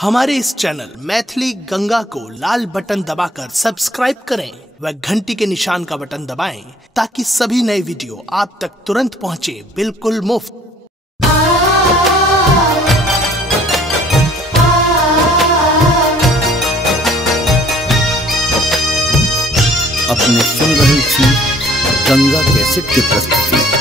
हमारे इस चैनल मैथिली गंगा को लाल बटन दबाकर सब्सक्राइब करें व घंटी के निशान का बटन दबाएं ताकि सभी नए वीडियो आप तक तुरंत पहुंचे बिल्कुल मुफ्त। अपने सुन रही थी गंगा कैसेट की प्रस्तुति।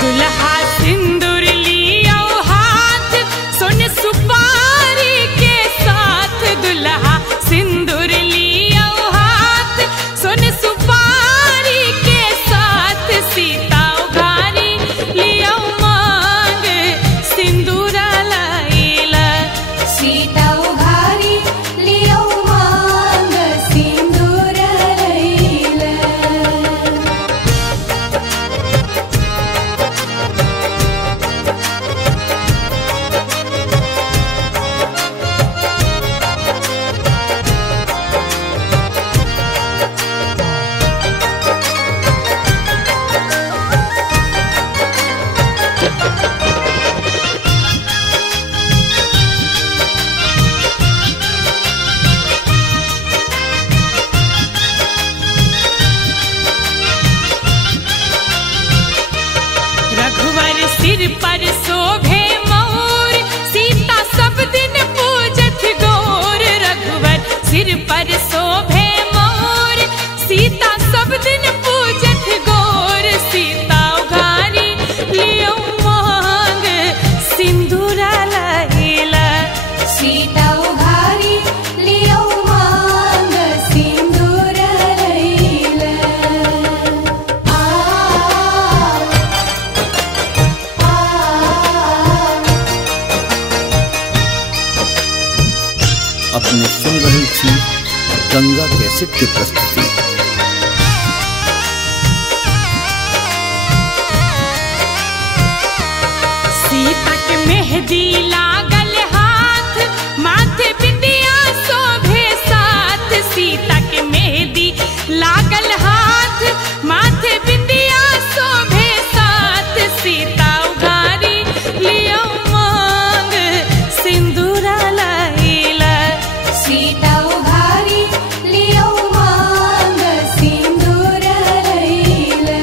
दुल्हा सिंदूर लियो हाथ सोन सुपारी के साथ, दुल्हा सिंदूर लियो हाथ सोन सुपारी के साथ, सीता उघारी लियो मांग सिंदूर लाइला, सीता उघारी लियो मांग सिंदूर लाइला। रघुवर सिर पर शोभे मोर, सीता सब दिन पूजत गौर, रघुवर सिर पर शोभे मोर, सीता सब दिन पूजत गौर, सीता उघारी लियो मांग सिंदूर लाइला, सीता उघारी लियो मांग सिंदूर लाइला। अपने सुन रही थी गंगा कैसेट की प्रस्तुति। सीता के मेहंदी लागल हाथ, माथे बिंदिया शोभे साथ, सीता के मेहंदी लागल हाथ, माथे बिंदिया शोभे साथ, सीता उघारी लियो मांग सिंदूर लाइला, सीता उघारी लियो मांग सिंदूर लाइला।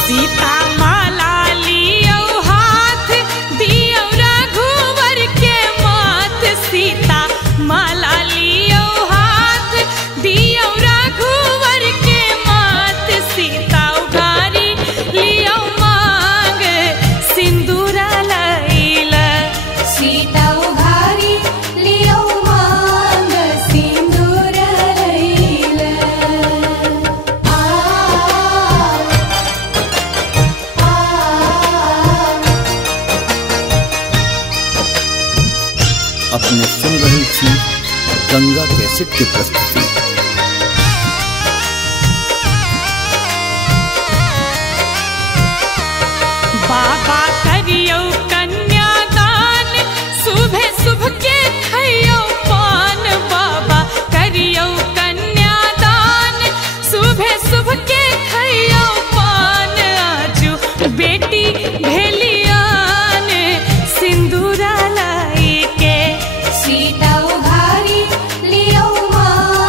सीता माला लियो हाथ, दियो रघुवर के माथ, सीता माला लियो हाथ, दियो रघुवर के माथ, सीता उघारी लियो मांग सिंदूर लाइला, सीता उघारी लियो मांग सिंदूर लाइला। अपने सुन रही थी गंगा कैसेट की प्रस्तुति। बाबा करियो कन्यादान, सुबह शुभ के खइयो पान, बाबा करियो कन्यादान, सुबह शुभ के खइयो पान, आजू बेटी भेलियान सिंदूर लाई के, सीता उघारी लियो मांग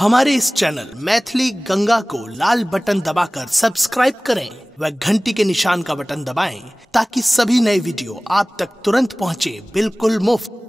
हमारे इस चैनल मैथिली गंगा को लाल बटन दबाकर सब्सक्राइब करें व घंटी के निशान का बटन दबाएं ताकि सभी नए वीडियो आप तक तुरंत पहुंचे बिल्कुल मुफ्त।